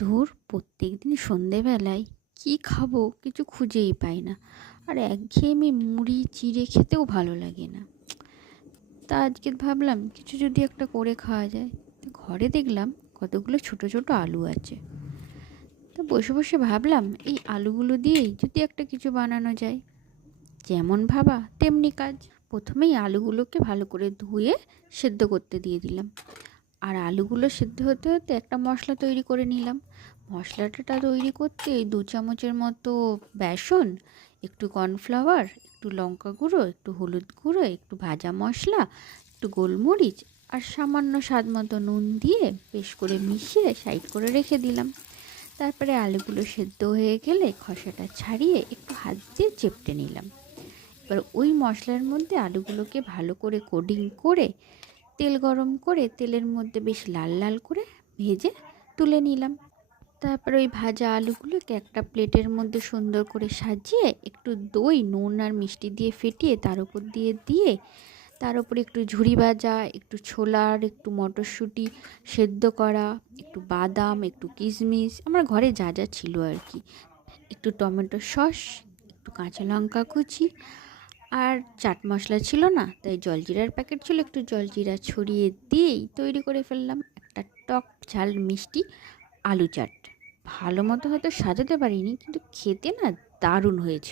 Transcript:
ধুর, প্রত্যেকদিন সন্ধেবেলায় কী খাবো কিছু খুঁজেই পাই না। আর একঘেয়েমি মুড়ি চিড়ে খেতেও ভালো লাগে না। তা আজকে ভাবলাম কিছু যদি একটা করে খাওয়া যায়। তো ঘরে দেখলাম কতগুলো ছোট ছোট আলু আছে। তো বসে বসে ভাবলাম এই আলুগুলো দিয়েই যদি একটা কিছু বানানো যায়। যেমন ভাবা তেমনি কাজ। প্রথমেই আলুগুলোকে ভালো করে ধুয়ে সেদ্ধ করতে দিয়ে দিলাম। আর আলুগুলো সিদ্ধ হতে হতে একটা মশলা তৈরি করে নিলাম। মশলাটা তৈরি করতে 2 চামচের মতো বেসন, একটু কর্নফ্লাওয়ার, একটু লঙ্কা গুঁড়ো, একটু হলুদ গুঁড়ো, একটু ভাজা মশলা, একটু গোলমরিচ আর সামান্য স্বাদ মতো নুন দিয়ে বেশ করে মিশিয়ে সাইড করে রেখে দিলাম। তারপরে আলুগুলো সেদ্ধ হয়ে গেলে খোসাটা ছাড়িয়ে একটু হাত দিয়ে চেপটে নিলাম। এবার ওই মশলার মধ্যে আলুগুলোকে ভালো করে কোডিং করে তেল গরম করে তেলের মধ্যে বেশ লাল লাল করে ভেজে তুলে নিলাম। তারপর ওই ভাজা আলুগুলোকে একটা প্লেটের মধ্যে সুন্দর করে সাজিয়ে একটু দই, নুন আর মিষ্টি দিয়ে ফেটিয়ে তার উপর দিয়ে তার উপরে একটু ঝুরি ভাজা, একটু ছোলার, একটু মটরশুঁটি সেদ্ধ করা, একটু বাদাম, একটু কিশমিশ, আমার ঘরে যা যা ছিল আর কি, একটু টমেটো সস, একটু কাঁচা লঙ্কা কুচি আর চাট মশলা ছিল না, তাই জলজিরার প্যাকেট ছিল, একটু জলজিরা ছড়িয়ে দিয়েই তৈরি করে ফেললাম একটা টক ঝাল মিষ্টি আলু চাট। ভালো মতো হয়তো সাজাতে পারিনি, কিন্তু খেতে না দারুণ হয়েছিল।